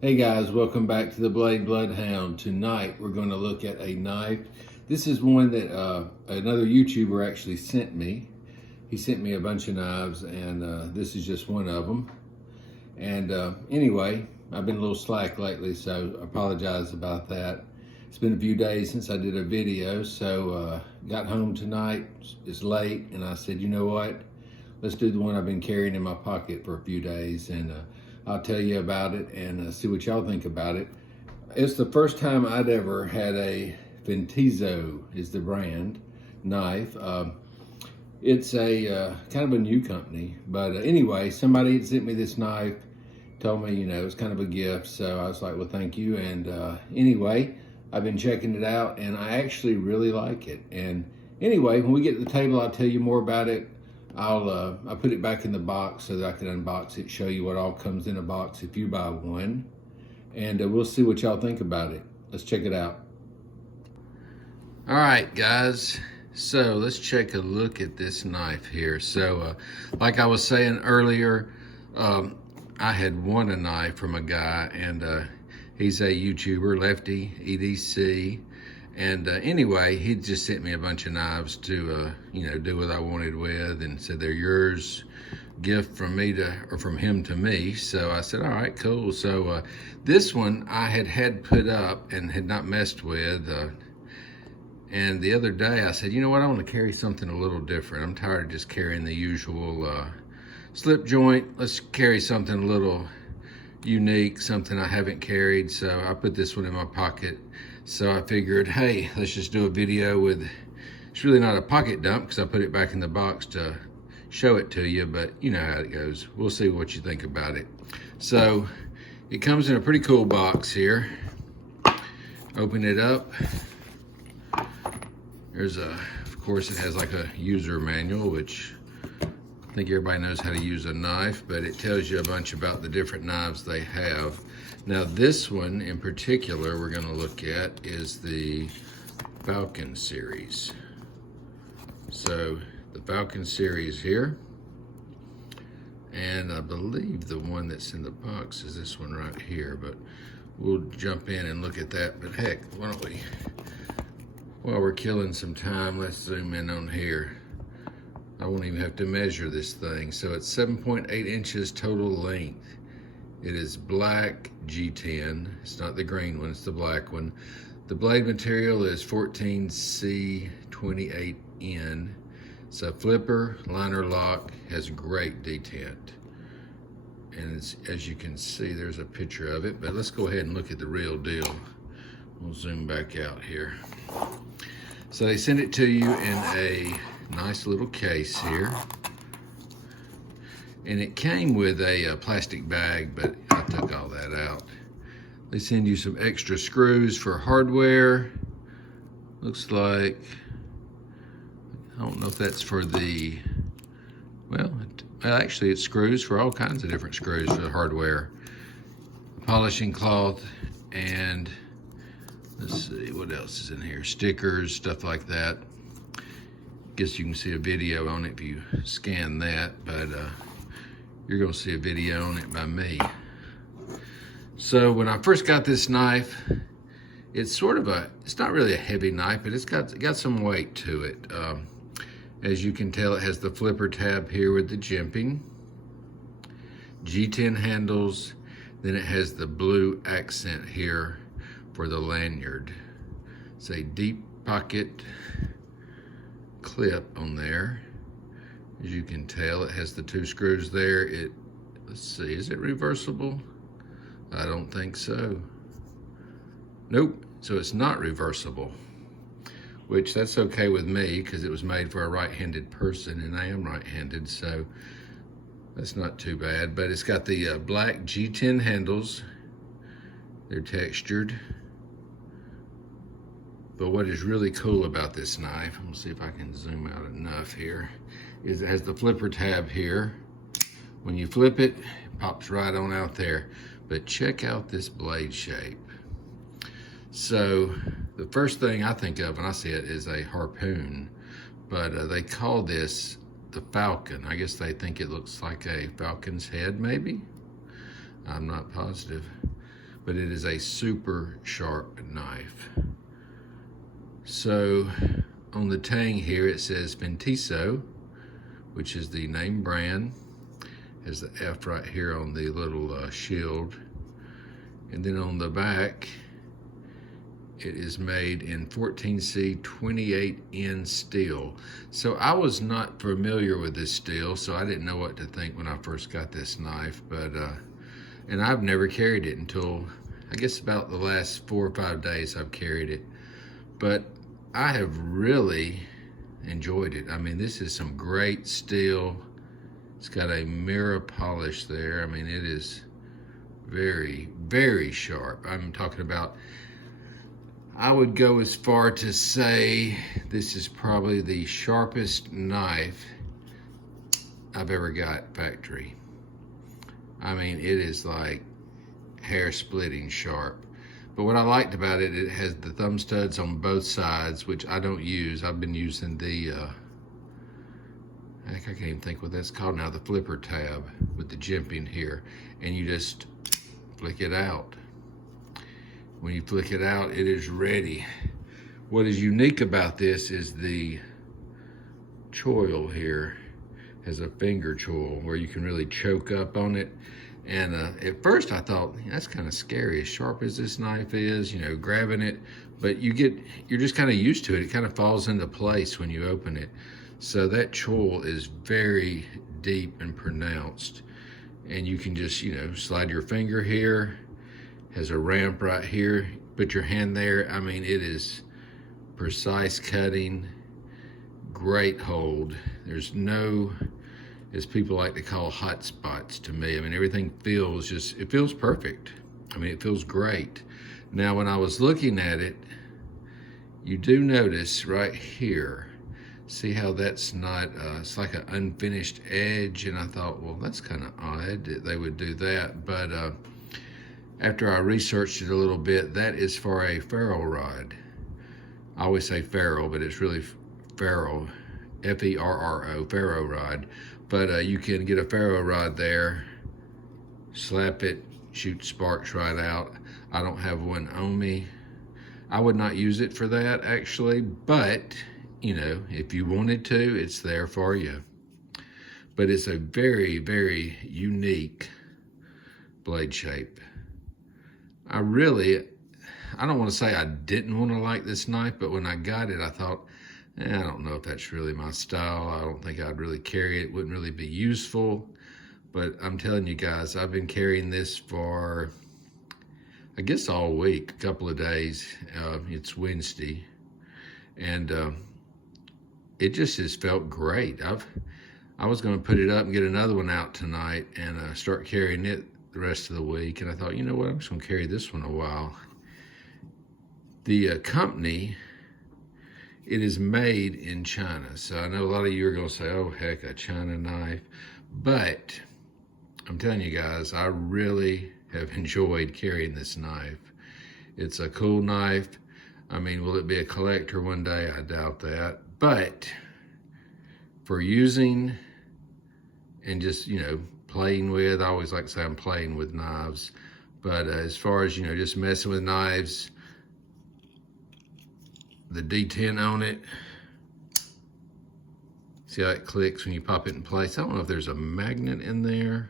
Hey guys, welcome back to the Blade Bloodhound. Tonight we're going to look at a knife. This is one that another YouTuber actually sent me. He sent me a bunch of knives, and this is just one of them. And anyway, I've been a little slack lately, so I apologize about that. It's been a few days since I did a video, so got home tonight. It's late, and I said, you know what? Let's do the one I've been carrying in my pocket for a few days, and I'll tell you about it and see what y'all think about it. It's the first time I'd ever had a Fintiso, is the brand, knife. It's a kind of a new company, but anyway, somebody had sent me this knife, told me, you know, it's kind of a gift, so I was like, well, thank you. And anyway, I've been checking it out, and I actually really like it. And anyway, when we get to the table, I'll tell you more about it. I'll put it back in the box so that I can unbox it, show you what all comes in a box if you buy one, and we'll see what y'all think about it. Let's check it out. All right, guys. So let's take a look at this knife here. So, like I was saying earlier, I had won a knife from a guy, and he's a YouTuber, Lefty EDC. And anyway, he just sent me a bunch of knives to, you know, do what I wanted with, and said they're yours, gift from me to, or from him to me. So I said, all right, cool. So this one I had put up and had not messed with. And the other day I said, you know what, I want to carry something a little different. I'm tired of just carrying the usual slip joint. Let's carry something a little unique, something I haven't carried. So I put this one in my pocket. So I figured, hey, let's just do a video with, it's really not a pocket dump because I put it back in the box to show it to you, but you know how it goes. We'll see what you think about it. So it comes in a pretty cool box here. Open it up. There's of course it has like a user manual, which I think everybody knows how to use a knife, but it tells you a bunch about the different knives they have. Now this one in particular we're gonna look at is the Falcon series. So the Falcon series here, and I believe the one that's in the box is this one right here, but we'll jump in and look at that. But heck, why don't we, while we're killing some time, let's zoom in on here. I won't even have to measure this thing. So it's 7.8 inches total length. It is black G10. It's not the green one, it's the black one. The blade material is 14C28N. It's a flipper, liner lock, has great detent. And it's, as you can see, there's a picture of it, but let's go ahead and look at the real deal. We'll zoom back out here. So they send it to you in a nice little case here. And it came with a plastic bag, but I took all that out. They send you some extra screws for hardware. Looks like, I don't know if that's for the, well, actually it's screws for all kinds of different screws for the hardware. Polishing cloth, and let's see, what else is in here? Stickers, stuff like that. Guess you can see a video on it if you scan that, but you're gonna see a video on it by me. So when I first got this knife, it's sort of a, it's not really a heavy knife, but it's got some weight to it. As you can tell, it has the flipper tab here with the jimping, G10 handles, then it has the blue accent here for the lanyard. It's a deep pocket clip on there. As you can tell, it has the two screws there. It, let's see, is it reversible? I don't think so. Nope, so it's not reversible, which that's okay with me because it was made for a right-handed person and I am right-handed, so that's not too bad. But it's got the black G10 handles. They're textured. But what is really cool about this knife, I'm gonna see if I can zoom out enough here, is it has the flipper tab here. When you flip it, it pops right on out there. But check out this blade shape. So the first thing I think of when I see it is a harpoon, but they call this the Falcon. I guess they think it looks like a falcon's head, maybe? I'm not positive. but it is a super sharp knife. So on the tang here, it says Fintiso, which is the name brand. Has the F right here on the little shield. And then on the back, it is made in 14C 28N steel. So I was not familiar with this steel, so I didn't know what to think when I first got this knife, but and I've never carried it until, I guess about the last 4 or 5 days I've carried it. But I have really enjoyed it. I mean, this is some great steel. It's got a mirror polish there. I mean, it is very, very sharp. I'm talking about, I would go as far to say this is probably the sharpest knife I've ever got factory. I mean, it is like hair splitting sharp. But what I liked about it, it has the thumb studs on both sides, which I don't use. I've been using the, I can't even think what that's called now, the flipper tab with the jimping here. And you just flick it out. When you flick it out, it is ready. What is unique about this is the choil here has a finger choil where you can really choke up on it. And at first I thought, that's kind of scary, as sharp as this knife is, you know, grabbing it, but you're just kind of used to it. It kind of falls into place when you open it. So that choil is very deep and pronounced. And you can just, you know, slide your finger here, has a ramp right here, put your hand there. I mean, it is precise cutting, great hold. There's no, as people like to call, hot spots to me. I mean, everything feels it feels perfect. I mean, it feels great. Now, when I was looking at it, you do notice right here, see how that's not, it's like an unfinished edge, and I thought, well, that's kind of odd that they would do that, but after I researched it a little bit, that is for a ferro rod. I always say ferro, but it's really ferro, F-E-R-R-O, ferro rod. But you can get a ferro rod there, slap it, shoot sparks right out. I don't have one on me. I would not use it for that, actually, but, you know, if you wanted to, it's there for you. But it's a very, very unique blade shape. I don't want to say I didn't want to like this knife, but when I got it, I thought, I don't know if that's really my style. I don't think I'd really carry it. It wouldn't really be useful. But I'm telling you guys, I've been carrying this for, I guess, all week, a couple of days. It's Wednesday. And it just has felt great. I was going to put it up and get another one out tonight and start carrying it the rest of the week. And I thought, you know what, I'm just going to carry this one a while. The company, it is made in China. So I know a lot of you are going to say, oh, heck, a China knife. But I'm telling you guys, I really have enjoyed carrying this knife. It's a cool knife. I mean, will it be a collector one day? I doubt that. But for using and just, you know, playing with, I always like to say I'm playing with knives. But as far as, you know, just messing with knives, the D10 on it, see how it clicks when you pop it in place? I don't know if there's a magnet in there,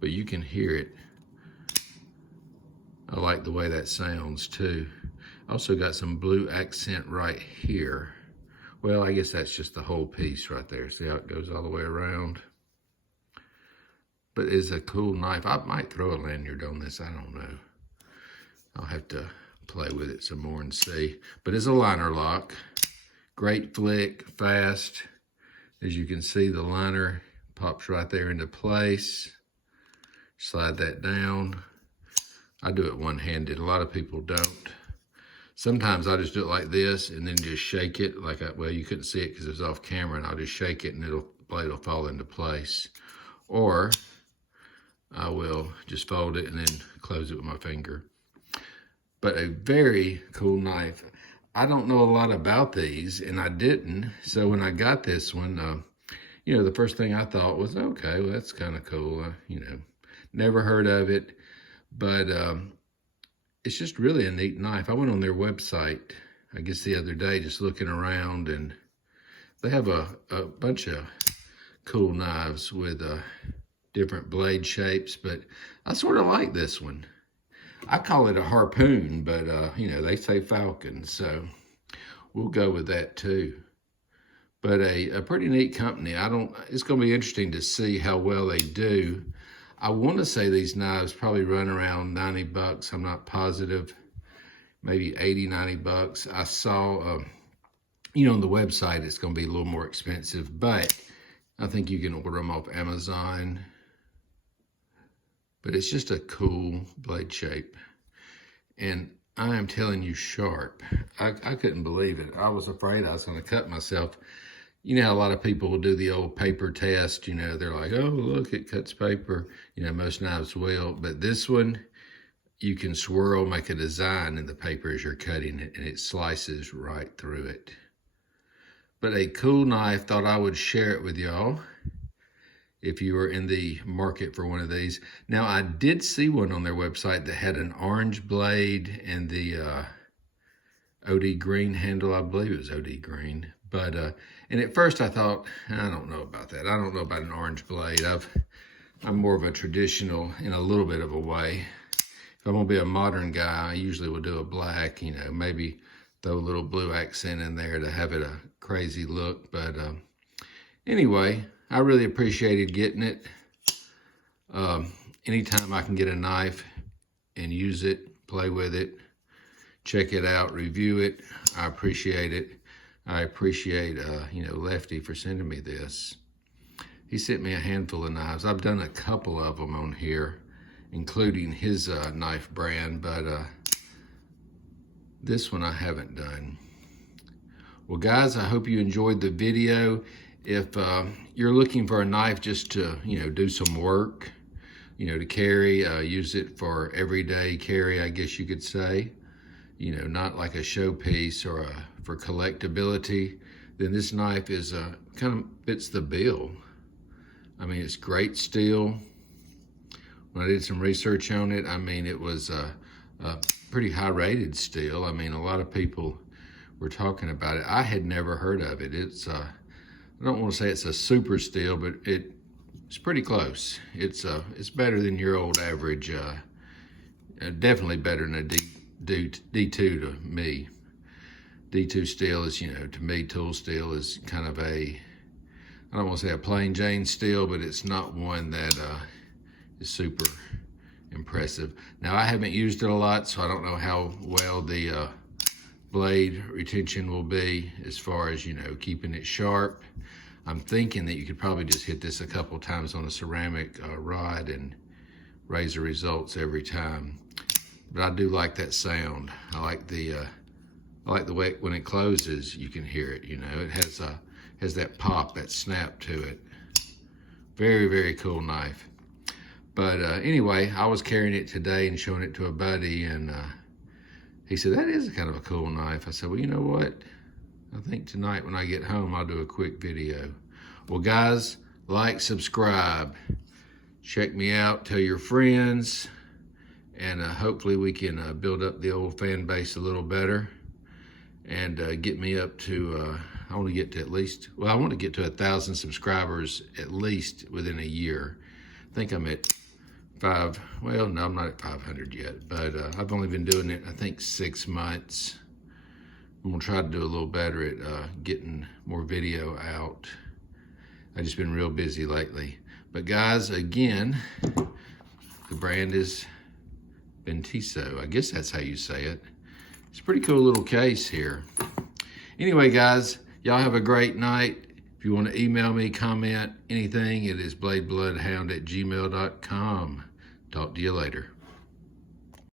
but you can hear it. I like the way that sounds too. Also got some blue accent right here. Well, I guess that's just the whole piece right there. See how it goes all the way around? But it's a cool knife. I might throw a lanyard on this, I don't know. I'll have to play with it some more and see. But it's a liner lock. Great flick, fast. As you can see, the liner pops right there into place. Slide that down. I do it one-handed. A lot of people don't. Sometimes I just do it like this and then just shake it. Well, you couldn't see it because it was off camera, and I'll just shake it and blade will fall into place. Or I will just fold it and then close it with my finger. But a very cool knife. I don't know a lot about these, and I didn't. So when I got this one, you know, the first thing I thought was, okay, well, that's kind of cool. You know, never heard of it. But it's just really a neat knife. I went on their website, I guess the other day, just looking around, and they have a bunch of cool knives with different blade shapes, but I sort of like this one. I call it a harpoon, but you know, they say Falcon, so we'll go with that too. But a pretty neat company. It's gonna be interesting to see how well they do. I wanna say these knives probably run around 90 bucks. I'm not positive, maybe 80, 90 bucks. I saw, you know, on the website, it's gonna be a little more expensive, but I think you can order them off Amazon. But it's just a cool blade shape. And I am telling you, sharp. I couldn't believe it. I was afraid I was gonna cut myself. You know how a lot of people will do the old paper test, you know, they're like, oh, look, it cuts paper. You know, most knives will, but this one, you can swirl, make a design in the paper as you're cutting it, and it slices right through it. But a cool knife, thought I would share it with y'all if you were in the market for one of these. Now, I did see one on their website that had an orange blade and the OD green handle. I believe it was OD green. But, and at first I thought, I don't know about that. I don't know about an orange blade. I'm more of a traditional in a little bit of a way. If I'm gonna be a modern guy, I usually will do a black, you know, maybe throw a little blue accent in there to have it a crazy look. But anyway, I really appreciated getting it. Anytime I can get a knife and use it, play with it, check it out, review it, I appreciate it. I appreciate, you know, Lefty for sending me this. He sent me a handful of knives. I've done a couple of them on here, including his knife brand, but this one I haven't done. Well, guys, I hope you enjoyed the video. If you're looking for a knife just to, you know, do some work, you know, to carry, use it for everyday carry, I guess you could say, you know, not like a showpiece or for collectability, then this knife is kind of fits the bill. I mean, it's great steel. When I did some research on it, I mean, it was a pretty high rated steel. I mean, a lot of people were talking about it. I had never heard of it. It's I don't want to say it's a super steel, but it's pretty close. It's better than your old average, definitely better than a D2 to me. D2 steel is, you know, to me, tool steel is kind of I don't want to say a plain Jane steel, but it's not one that is super impressive. Now, I haven't used it a lot, so I don't know how well the blade retention will be as far as, you know, keeping it sharp. I'm thinking that you could probably just hit this a couple times on a ceramic rod and raise the results every time. But I do like that sound. I like the way when it closes, you can hear it. You know, it has that pop, that snap to it. Very, very cool knife. But anyway, I was carrying it today and showing it to a buddy, and he said, that is kind of a cool knife. I said, well, you know what? I think tonight when I get home, I'll do a quick video. Well, guys, like, subscribe. Check me out, tell your friends, and hopefully we can build up the old fan base a little better and get me up to, I want to get to at least, well, I want to get to 1,000 subscribers at least within a year. I think I'm at well, no, I'm not at 500 yet, but I've only been doing it, I think, 6 months. I'm gonna try to do a little better at getting more video out. I've just been real busy lately. But guys, again, the brand is Fintiso. I guess that's how you say it. It's a pretty cool little case here. Anyway, guys, y'all have a great night. If you want to email me, comment, anything, it is bladebloodhound@gmail.com. Talk to you later.